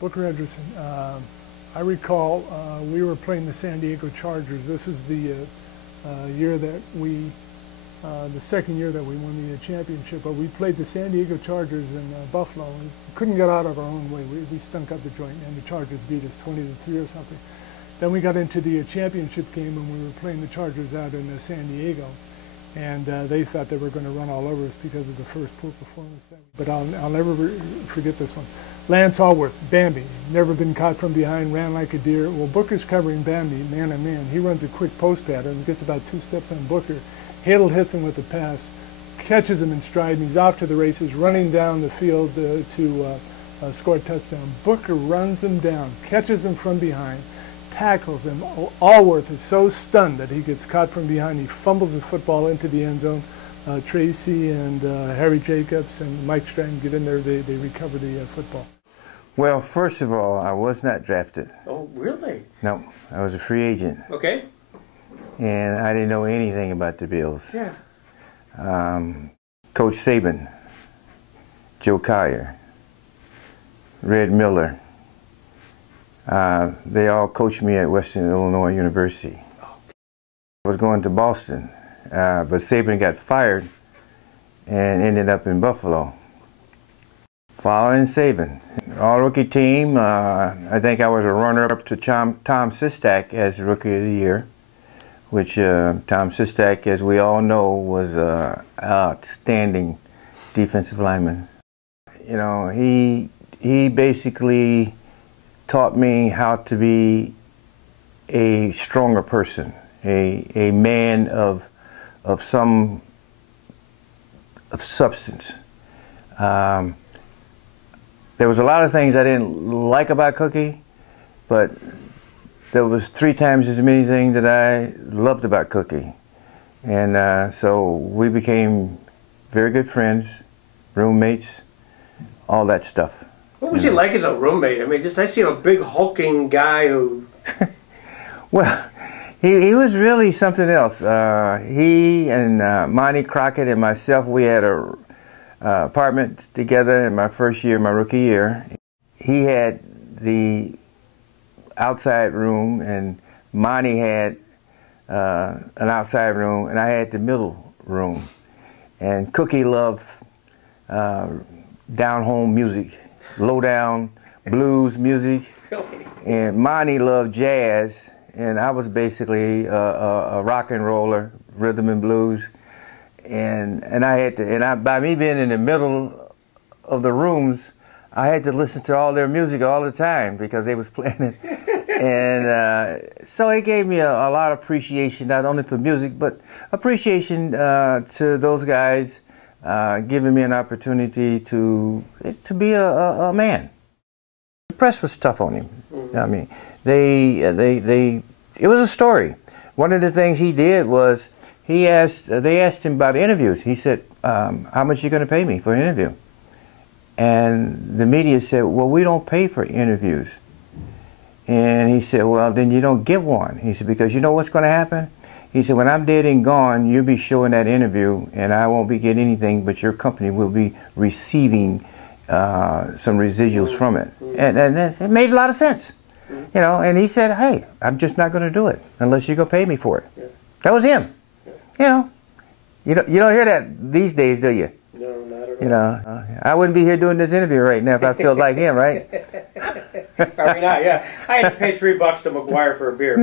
Booker Edgerson. I recall we were playing the San Diego Chargers. This is the year that the second year that we won the championship. But we played the San Diego Chargers in Buffalo. We couldn't get out of our own way. We stunk up the joint, and the Chargers beat us 20-3 or something. Then we got into the championship game, and we were playing the Chargers out in San Diego. And they thought they were going to run all over us because of the first poor performance. But I'll never forget this one. Lance Allworth, Bambi, never been caught from behind, ran like a deer. Well, Booker's covering Bambi, man to man. He runs a quick post pattern and gets about 2 steps on Booker. Hadel hits him with the pass, catches him in stride, and he's off to the races, running down the field to score a touchdown. Booker runs him down, catches him from behind, tackles him. Allworth is so stunned that he gets caught from behind. He fumbles the football into the end zone. Tracy and Harry Jacobs and Mike Stratton get in there. They recover the football. Well, first of all, I was not drafted. Oh, really? No, I was a free agent. Okay. And I didn't know anything about the Bills. Yeah. Coach Saban, Joe Collier, Red Miller, they all coached me at Western Illinois University. I was going to Boston, but Saban got fired and ended up in Buffalo. Following Saban, all-rookie team. I think I was a runner-up to Tom Sistak as Rookie of the Year, which Tom Sistak, as we all know, was an outstanding defensive lineman. You know, he basically taught me how to be a stronger person, a man of substance. There was a lot of things I didn't like about Cookie, but there was 3 times as many things that I loved about Cookie. And so we became very good friends, roommates, all that stuff. What was he like as a roommate? I mean, I see a big hulking guy who... Well, he was really something else. He and Monty Crockett and myself, we had a apartment together in my first year, my rookie year. He had the outside room, and Monty had an outside room, and I had the middle room. And Cookie loved down-home music, low-down blues music, and Monty loved jazz, and I was basically a rock and roller, rhythm and blues. And I had to, by me being in the middle of the rooms, I had to listen to all their music all the time because they was playing it. And so it gave me a lot of appreciation, not only for music, but appreciation to those guys giving me an opportunity to be a man. The press was tough on him. I mean, it was a story. One of the things he did was, they asked him about interviews. He said, how much are you going to pay me for an interview? And the media said, well, we don't pay for interviews. And he said, well, then you don't get one. He said, because you know what's going to happen? He said, when I'm dead and gone, you'll be showing that interview, and I won't be getting anything, but your company will be receiving some residuals from it. And it made a lot of sense. You know, and he said, hey, I'm just not going to do it unless you go pay me for it. That was him. You know, you don't hear that these days, do you? No, not at all. You know, I wouldn't be here doing this interview right now if I felt like him, right? Probably not, yeah. I had to pay $3 to McGuire for a beer.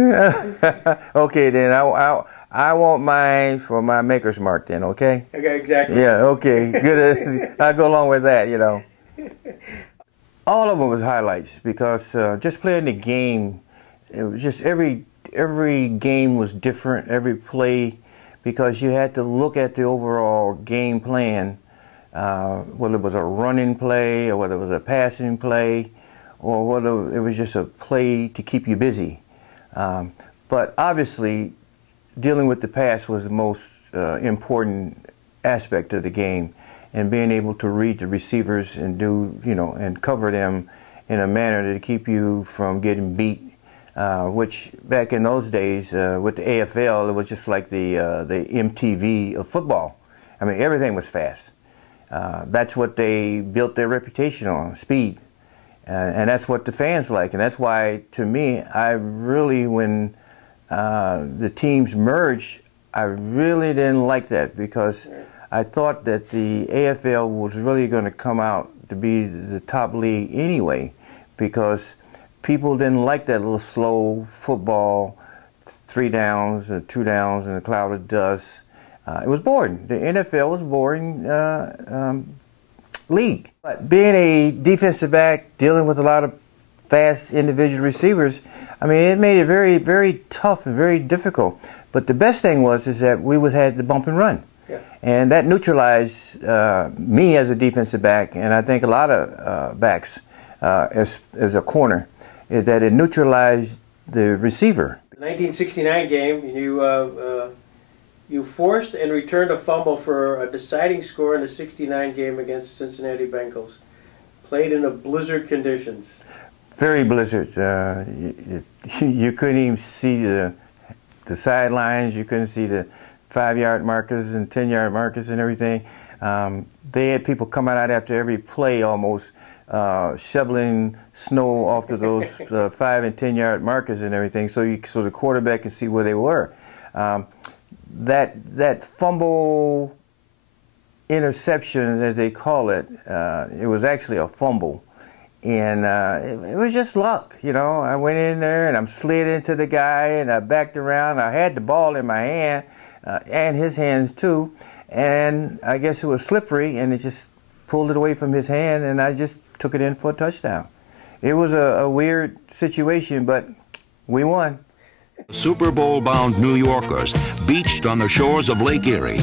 Okay, then I want mine for my Maker's Mark then, okay? Okay, exactly. Yeah, okay, good. I'll go along with that, you know. All of them was highlights because just playing the game, it was just every game was different, every play, because you had to look at the overall game plan, whether it was a running play or whether it was a passing play or whether it was just a play to keep you busy. But obviously, dealing with the pass was the most important aspect of the game, and being able to read the receivers and and cover them in a manner to keep you from getting beat. Which back in those days with the AFL, it was just like the MTV of football. I mean, everything was fast. That's what they built their reputation on, speed. And that's what the fans like. And that's why, to me, I really, when the teams merged, I really didn't like that, because I thought that the AFL was really going to come out to be the top league anyway, because people didn't like that little slow football, 3 downs, 2 downs, and a cloud of dust. It was boring. The NFL was boring league. But being a defensive back, dealing with a lot of fast individual receivers, I mean, it made it very, very tough and very difficult. But the best thing is that we had the bump and run. Yeah. And that neutralized me as a defensive back, and I think a lot of backs as a corner, is that it neutralized the receiver. The 1969 game, you forced and returned a fumble for a deciding score in the 69 game against the Cincinnati Bengals. Played in a blizzard conditions. Very blizzard. You couldn't even see the sidelines. You couldn't see the 5-yard markers and 10-yard markers and everything. They had people coming out after every play almost, shoveling snow off to those 5 and 10-yard markers and everything, so the quarterback could see where they were. That fumble interception, as they call it, it was actually a fumble. And it was just luck, you know. I went in there and I slid into the guy and I backed around. I had the ball in my hand and his hands too. And I guess it was slippery and it just pulled it away from his hand and I just took it in for a touchdown. It was a weird situation, but we won. Super Bowl-bound New Yorkers beached on the shores of Lake Erie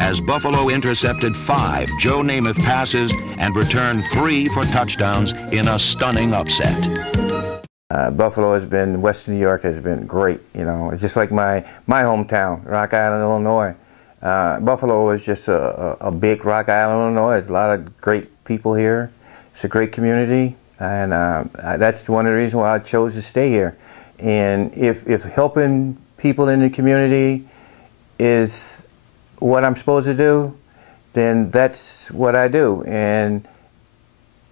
as Buffalo intercepted 5 Joe Namath passes and returned 3 for touchdowns in a stunning upset. Buffalo has been, Western New York has been great, you know. It's just like my hometown, Rock Island, Illinois. Buffalo is just a big Rock Island, Illinois. There's a lot of great people here. It's a great community, and that's one of the reasons why I chose to stay here. And if helping people in the community is what I'm supposed to do, then that's what I do. And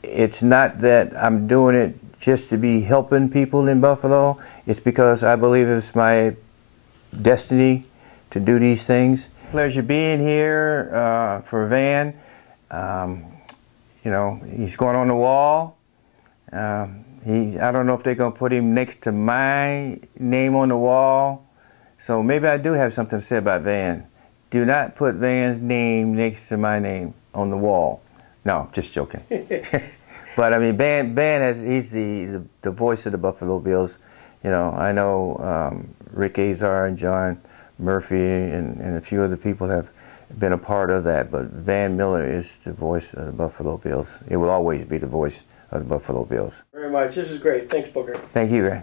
it's not that I'm doing it just to be helping people in Buffalo. It's because I believe it's my destiny to do these things. Pleasure being here for Van. You know, he's going on the wall. I don't know if they're going to put him next to my name on the wall. So maybe I do have something to say about Van. Do not put Van's name next to my name on the wall. No, just joking. But I mean, he's the voice of the Buffalo Bills. You know, I know Rick Azar and John Murphy and a few other people have been a part of that, but Van Miller is the voice of the Buffalo Bills. It will always be the voice of the Buffalo Bills. Very much. This is great. Thanks, Booker. Thank you, Ray.